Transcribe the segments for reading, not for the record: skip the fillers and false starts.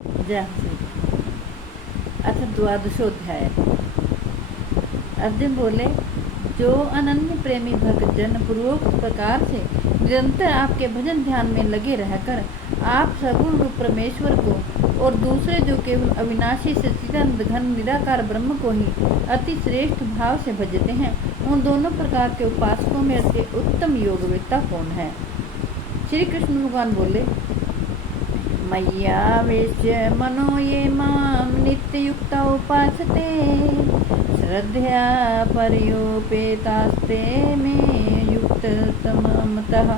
जय श्री अथ द्वादशोध्याय। अर्जुन बोले, जो अनन्य प्रेमी भक्त जन पूर्वोक्त प्रकार से निरंतर आपके भजन ध्यान में लगे रहकर आप सगुण रूप परमेश्वर को और दूसरे जो केवल अविनाशी सच्चिदानंद घन निराकार ब्रह्म को ही अति श्रेष्ठ भाव से भजते हैं, उन दोनों प्रकार के उपासकों में से उत्तम योगवेत्ता कौन है। श्री कृष्ण भगवान बोले, मय्यावेश्य मनो ये माम नित्ययुक्ता उपासते श्रद्धया पर्योपेतास्ते में युक्त तमतः।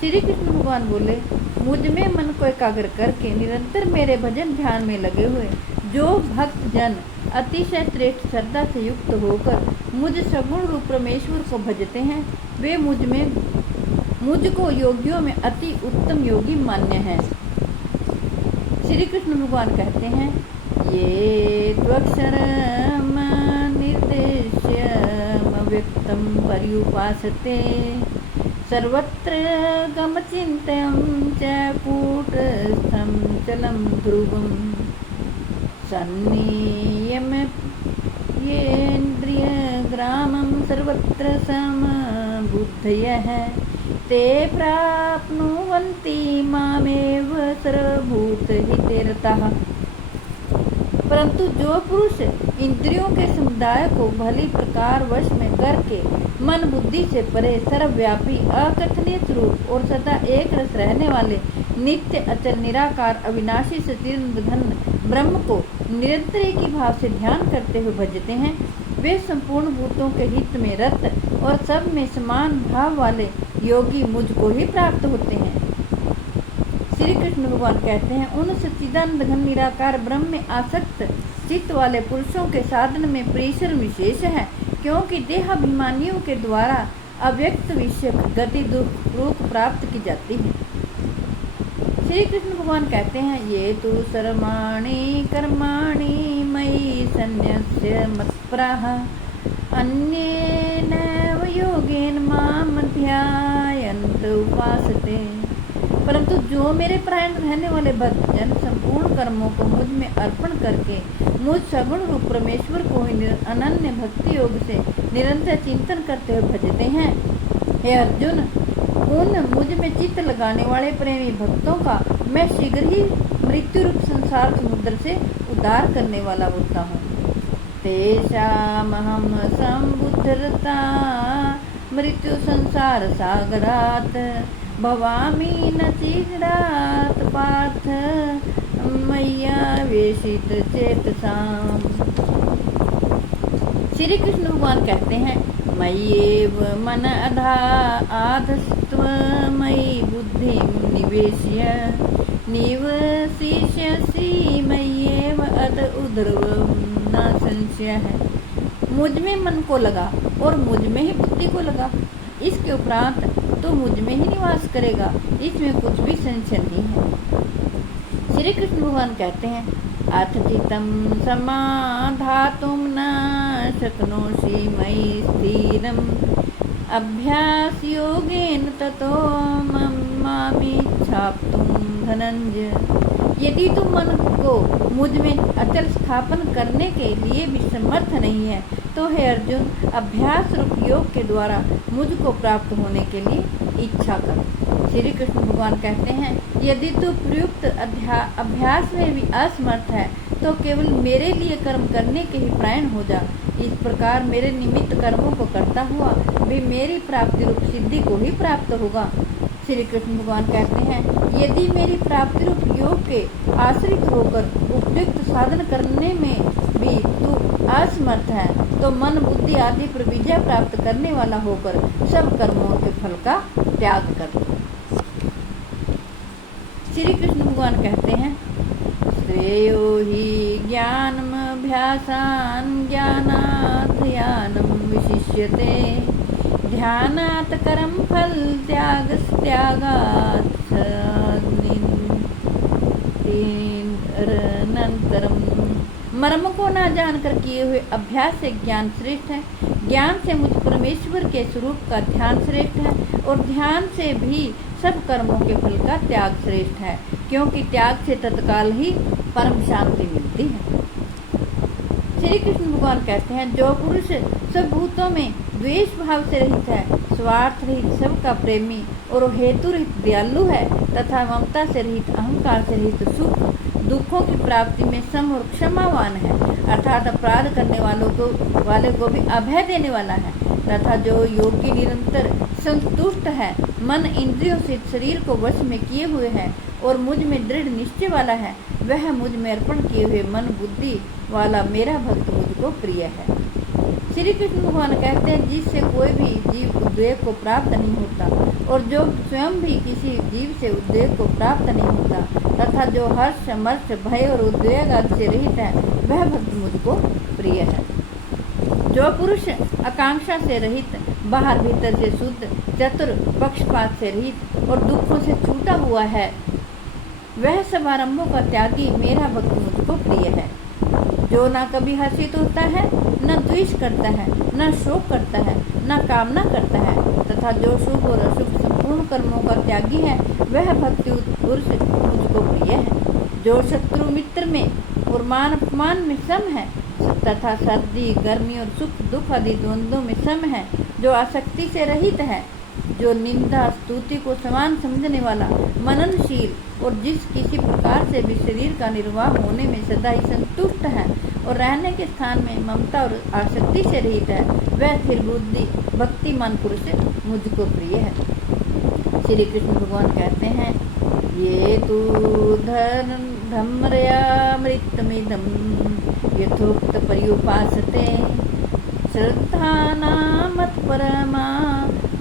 श्री कृष्ण भगवान बोले, मुझ में मन को एकाग्र करके निरंतर मेरे भजन ध्यान में लगे हुए जो भक्त जन अतिशय श्रेष्ठ श्रद्धा से युक्त होकर मुझ सगुण रूप परमेश्वर को भजते हैं, वे मुझको योगियों में अति उत्तम योगी मान्य हैं। श्री कृष्ण भगवान कहते हैं, ये त्वक्षरम निर्देश्यमव्यक्तं पर्युपासते सर्वत्र गमचिन्त्यं च कूटस्थं चलं ध्रुवं सन्नियम्य येन्द्रियग्रामं सर्वत्र समबुद्धयः ते प्राप्नुवन्ति मामेव सर्वभूतहिते। परंतु जो पुरुष इंद्रियों के समुदाय को भली प्रकार वश में करके मन बुद्धि से परे सर्वव्यापी अकथनीय स्वरूप और सदा एक रस रहने वाले नित्य अचल निराकार अविनाशी सच्चिदानंद घन ब्रह्म को निरंतर एक ही भाव से ध्यान करते हुए भजते हैं, वे संपूर्ण भूतों के हित में रत और सब में समान भाव वाले योगी मुझको ही प्राप्त होते हैं। श्री कृष्ण भगवान कहते हैं, उन सच्चिदानंद घन निराकार ब्रह्म में आसक्त चित्त वाले पुरुषों के साधन में परिश्रम विशेष है, क्योंकि देहाभिमानियों के द्वारा अव्यक्त विषय गति दुख प्राप्त की जाती है। श्री कृष्ण भगवान कहते हैं, ये तो सर्वाणि कर्माणि मयि सन्न्यस्य मत्पराः अन्येनैव योगेन माम ध्यायन्त उपासते। परंतु जो मेरे परायण रहने वाले भक्त जन संपूर्ण कर्मों को मुझ में अर्पण करके मुझ सगुण रूप परमेश्वर को ही अनन्य भक्ति योग से निरंतर चिंतन करते हुए भजते हैं। हे अर्जुन, उन मुझ में चित्त लगाने वाले प्रेमी भक्तों का मैं शीघ्र ही मृत्यु रूप संसार समुद्र से उद्धार करने वाला होता हूँ। तेषामहं सम्बुद्धरता मृत्यु संसार सागरात् भवामि न चिरात् पार्थ मय्यावेशित चेतसाम्। श्री कृष्ण भगवान कहते हैं, मय्येव मन आधस्त्व मयि बुद्धिं निवेश्य निवसिष्यसि मय्येव अत उर्ध्वं न संशयः। मुझ में मन को लगा और मुझ में ही बुद्धि को लगा, इसके उपरांत तो मुझ में ही निवास करेगा, इसमें कुछ भी संशय नहीं है। श्री कृष्ण भगवान कहते हैं, अथ चित्तं समाधातुं न शक्नोषि मयि स्थिरम् अभ्यासयोगेन ततो मामिच्छाप्तुं धनंजय। यदि तुम मन को मुझ में अचल स्थापन करने के लिए भी समर्थ नहीं है, तो हे अर्जुन, अभ्यास रूप योग के द्वारा मुझको प्राप्त होने के लिए इच्छा कर। श्री कृष्ण भगवान कहते हैं, यदि तू प्रयुक्त अभ्यास में भी असमर्थ है, तो केवल मेरे लिए कर्म करने के ही प्रायण हो जा। इस प्रकार मेरे निमित्त कर्मों को करता हुआ भी मेरी प्राप्ति रूप सिद्धि को ही प्राप्त होगा। श्री कृष्ण भगवान कहते हैं, यदि मेरी प्राप्ति रूप योग के आश्रित होकर उपयुक्त साधन करने में भी तू असमर्थ है, तो मन बुद्धि आदि पर विजय प्राप्त करने वाला होकर सब कर्मों के फल का त्याग कर। श्री कृष्ण भगवान कहते हैं, श्रेयो हि ज्ञानमभ्यासान् ज्ञानात् ध्यानं विशिष्यते ध्यानात् कर्म फल त्यागात् अनन्तरम्। मर्म को न जानकर किए हुए अभ्यास से ज्ञान श्रेष्ठ है, ज्ञान से मुझ परमेश्वर के स्वरूप का ध्यान श्रेष्ठ है, और ध्यान से भी सब कर्मों के फल का त्याग श्रेष्ठ है, क्योंकि त्याग से तत्काल ही परम शांति मिलती है। श्री कृष्ण भगवान कहते हैं, जो पुरुष सब भूतों में द्वेष भाव से रहित है, स्वार्थ रहित, सबका प्रेमी और हेतु रहित दयालु है तथा ममता से रहित, अहंकार से रहित, सुख दुखों की प्राप्ति में सम और क्षमावान है, अर्थात अपराध करने वाले को भी अभय देने वाला है, तथा जो योगी निरंतर संतुष्ट है, मन इंद्रियों से शरीर को वश में किए हुए है और मुझ में दृढ़ निश्चय वाला है, वह मुझ में अर्पण किए हुए मन बुद्धि वाला मेरा भक्त मुझको प्रिय है। श्री कृष्ण भगवान कहते हैं, जिससे कोई भी जीव उद्वेग को प्राप्त नहीं होता और जो स्वयं भी किसी जीव से उद्वेग को प्राप्त नहीं होता तथा जो हर्ष, मर्ष, भय और उद्वेग आदि से रहित है, वह भक्त मुझको प्रिय है। जो पुरुष आकांक्षा से रहित, बाहर भीतर से शुद्ध, चतुर, पक्षपात से रहित और दुखों से छूटा हुआ है, वह सब आरंभों का त्यागी मेरा भक्त मुझको प्रिय है। जो न कभी हर्षित होता है, न द्वेष करता है, न शोक करता है, न कामना करता है, तथा जो शुभ और अशुभ संपूर्ण कर्मों का त्यागी है, वह भक्ति पुरुष मुझको प्रिय है। जो शत्रु मित्र में और मान अपमान में सम है तथा सर्दी, गर्मी और सुख दुख आदि द्वंद्वों में सम है, जो आसक्ति से रहित है, जो निंदा स्तुति को समान समझने वाला, मननशील और जिस किसी प्रकार से भी शरीर का निर्वाह होने में सदा ही संतुष्ट है और रहने के स्थान में ममता और आसक्ति से रहित है, वह स्थिर बुद्धि भक्तिमान पुरुष मुझको प्रिय है। श्री कृष्ण भगवान कहते हैं, ये तु धर्ममृतमिदं यथोक्त पर्युपासते श्रद्धानामत्परमा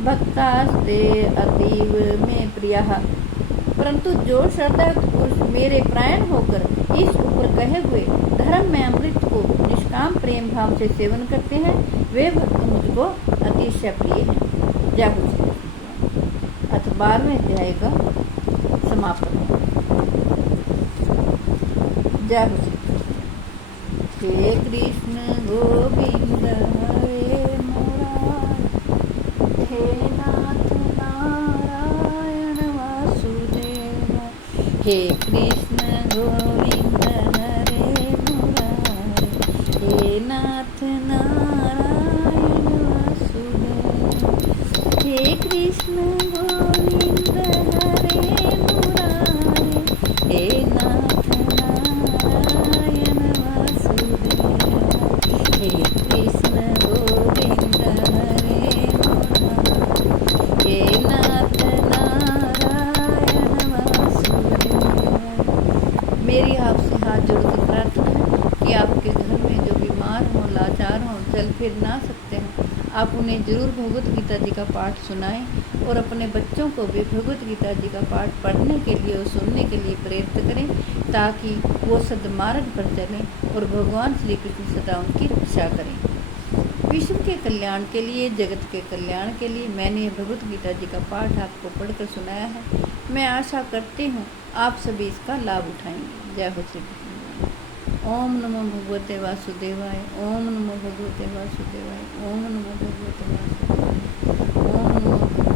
भक्तास्ते अतीव में प्रियः। परंतु जो श्रद्धायुक्त पुरुष मेरे प्राण होकर इस ऊपर कहे हुए धर्म में अमृत को निष्काम प्रेम भाव से सेवन करते हैं, वे भक्त मुझको अतिशय प्रिय हैं। जय हो श्री कृष्ण। अथ 12वें अध्याय का समापन। जय हो श्री कृष्ण। हे कृष्ण गोविंद हरे मुरारी, हे नाथ नारायण वासुदेव, हे कृष्ण गोविंद हरे मुरारी, हे नाथ नारायण वासुदेव, हे कृष्ण गोविंद हरे मुरारी, हे नाथ नारायण वासुदेव, हे कृष्ण गोविंद हरे मुरारी, हे नाथ नारायण वासुदेव। मेरी आपसे हाथ जोड़ कर प्रार्थना है कि आपके घर में जो बीमार हों, लाचार हों, चल फिर ना सकते हैं, आप उन्हें जरूर भगवत गीता जी का पाठ सुनाएं और अपने बच्चों को भी भगवत गीता जी का पाठ पढ़ने के लिए और सुनने के लिए प्रेरित करें, ताकि वो सद्मार्ग पर चलें और भगवान श्री कृष्ण सदा उनकी रक्षा करें। विश्व के कल्याण के लिए, जगत के कल्याण के लिए मैंने भगवत गीता जी का पाठ आपको पढ़कर सुनाया है। मैं आशा करती हूँ आप सभी इसका लाभ उठाएंगे। जय हो श्री कृष्ण। ओम नमो भगवते वासुदेवाय, ओम नमो भगवते वासुदेवाय, ओम नमो भगवते वासुदेवाय, ओम नमो